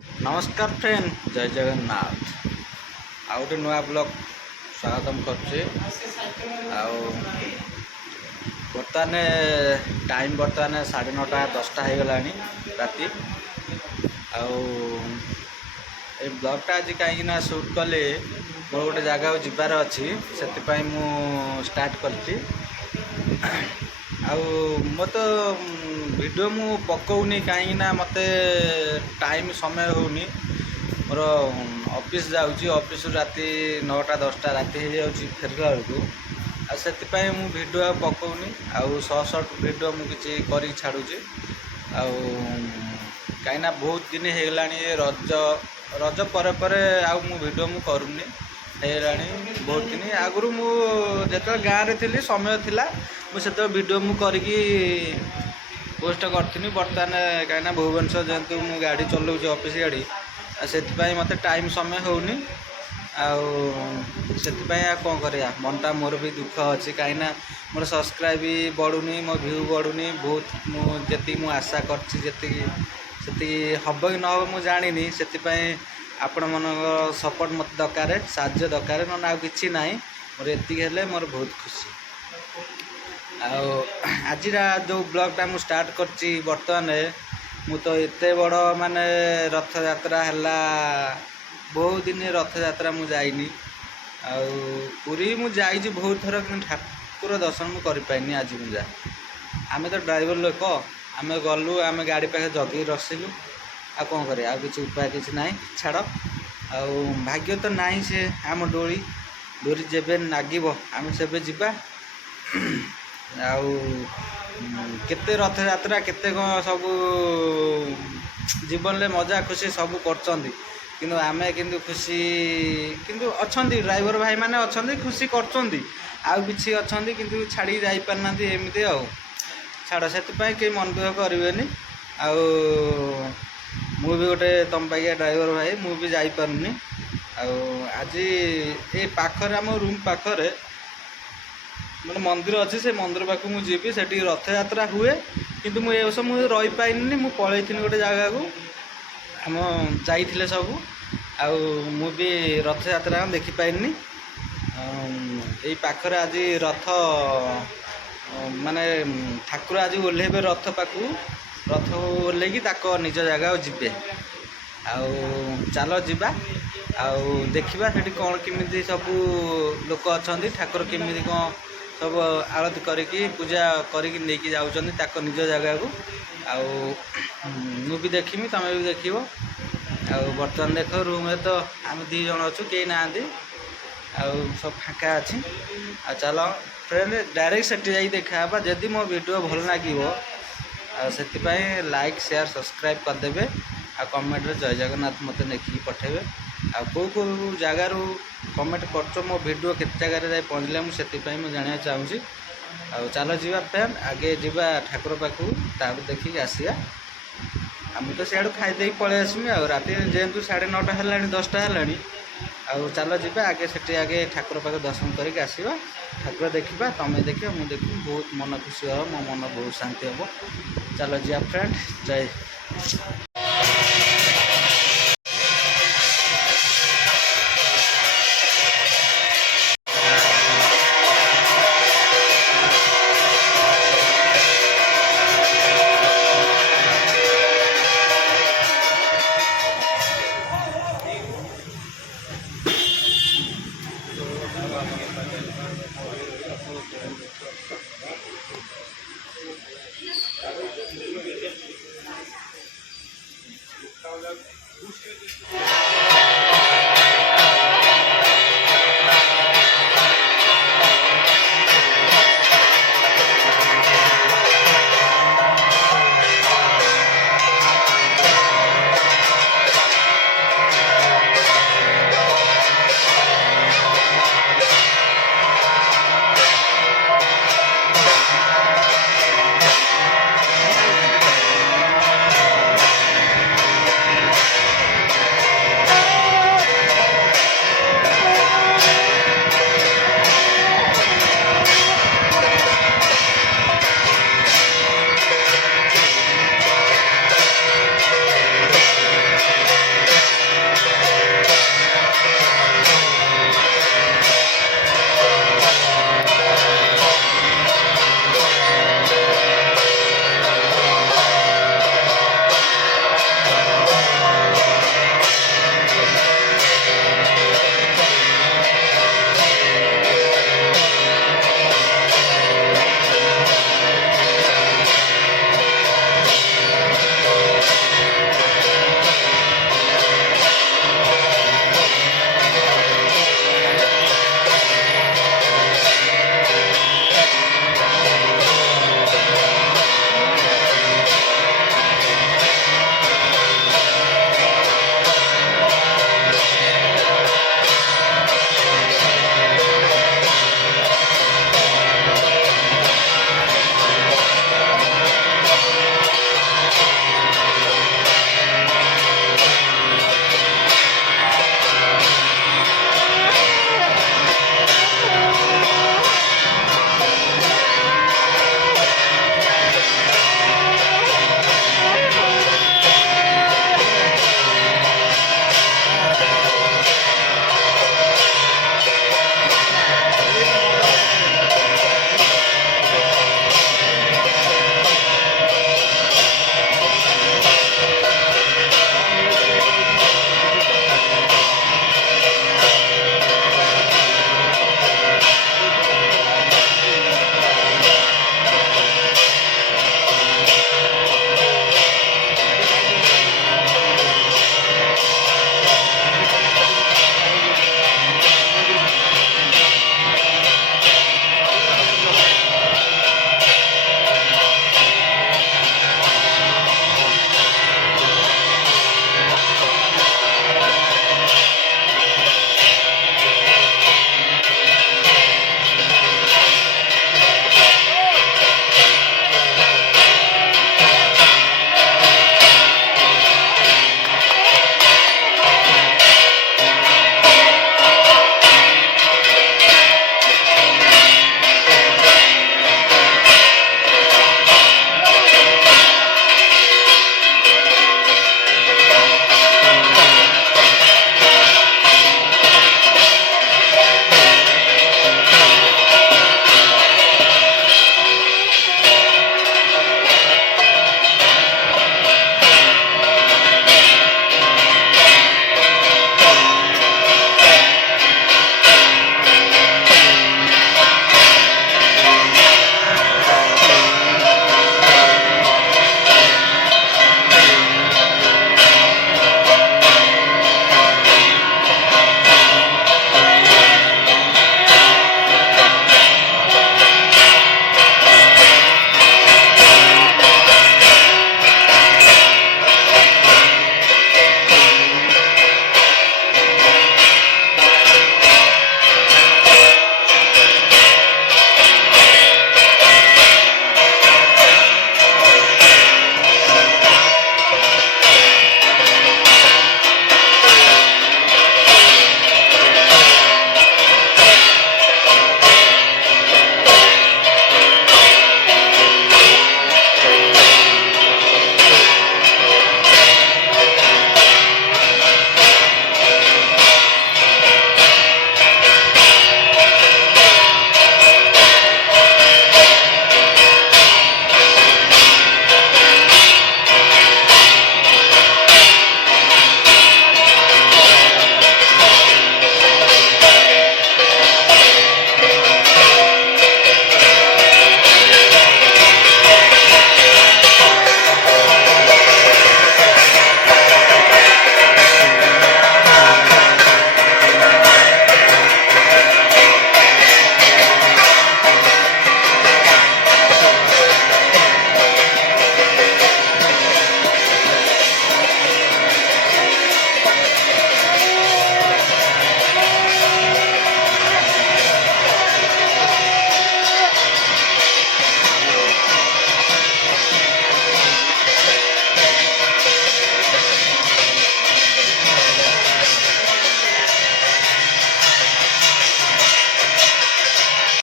नमस्कार फ्रेंड, जय जगन्नाथ। आ गोटे नुआ ब्लॉग स्वागतम कर बर्तमान टाइम बर्तमान 9:30 10टा हो गला राति। ए ब्लॉगटा आज कहीं शूट कले मोर गोटे जगह जीवार अच्छी से मु स्टार्ट कर मो तो वीडियो मु पकाउनी कहीं मते टाइम समय होनी मोर ऑफिस जाऊँगी ऑफिस राति 9टा 10टा राति हो जाऊँगी फेरला बेलू से मु वीडियो पकाउनी शॉर्ट वीडियो मु किसी कर छाड़ुची कहीं बहुत दिन होगा रज रज पर मु वीडियो मु करूनी होगा बहुत दिन आगु मुझे गाँव में थी समय थिला मुझे वीडियो मु करके पोस्ट करी बर्तमान कहीं भुवनेश्वर जेहतु मु गाड़ी चलाऊँ ऑफिस गाड़ी से मत टाइम समय होनी से कौन करा मनटा मोर भी दुख अच्छी कहीं मोर सब्सक्राइब भी बढ़ुनी मो व्यू बढ़ुनी बहुत मुझे आशा करी हम कि न हम जानी से आपण मन सपोर्ट मत दरकार साहाଯ୍ୟ दरकार ना कि ना मोर ये मोर बहुत खुशी। आज जो ब्लॉगटा मु स्टार्ट करची बर्तमान मु तो एते बड़ माने रथ यात्रा है बहुत दिन रथ यात्रा मु जाइनी पूरी मु जाइछि बहुत थर ठाकुर दर्शन मु कर पाइनी। आज मु जा आमे तो ड्राइवर लोक आमे गलु आमे गाड़ी पाखे जगी रसिलु आ कौन करे आ किसी उपाय किसी ना छाड़ भाग्य तो नहीं से आम डोरी डोरी जेबे नागिब आम से जीवा केते रथ यात्रा केते सब जीवन में मजा खुशी सब कर आमे किंतु खुशी किंतु अच्छी ड्राइवर भाई माने अच्छी खुशी करछंदी आउ किछि अच्छी किंतु छाड़ी जाई पारना एमती छाड़ से कहीं मन दुख करेनि मु भी गोटे तुम पाइया ड्राइवर भाई मु भी जाई पारुनी आज ये पाखरे आम रूम पाखरे मतलब मंदिर अच्छे से मंदिर पाक मुझे से रथ यात्रा हुए किंतु मुझे वर्ष मुझे रही पाइनी मु पलि गोटे जगह को आम जाइए सब मु भी रथ यात्रा देखी पाइनी यही पाखरे आज रथ माने ठाकुर आज ओह्लेबे रथ पाखु रथ ओह्लैकी निज जगह जीवे चलो जीवा देखा से कौन केमी सब लोक अच्छा ठाकुर केमी कौन सब आरती करके पूजा करके लेकिन जाऊँ निज जगह को भी देखी तुम भी देख बर्तमान देख रूम में तो आम 2 जन अच्छु कहीं ना सब फाँका अच्छी चलो फ्रेंड डायरेक्ट सेठी जाई देखा जदि मो वीडियो भल लगे से लाइक शेयर सब्सक्राइब करदे आ कमेंट जय जगन्नाथ मत लिखिकी पठेबे कौ जगार कमेंट कर मो वीडियो केत जगह पहुँचला मुझे जाना चाहूँगी चलो जीवा फ्रेंड आगे जीवा ठाकुर पाखु तापर देखिक आसिया आम तो सियाड़ू खाईदे पलि आसमी राति जेहेतु 9:30 है 10टा है चलो जीवा आगे से आगे ठाकुर पाख दर्शन करके आसवा ठाकुर देखा तुम्हें देख मुझे देख बहुत मन खुशी हो मो मन बहुत शांति हम। चलो जीवा फ्रेंड जय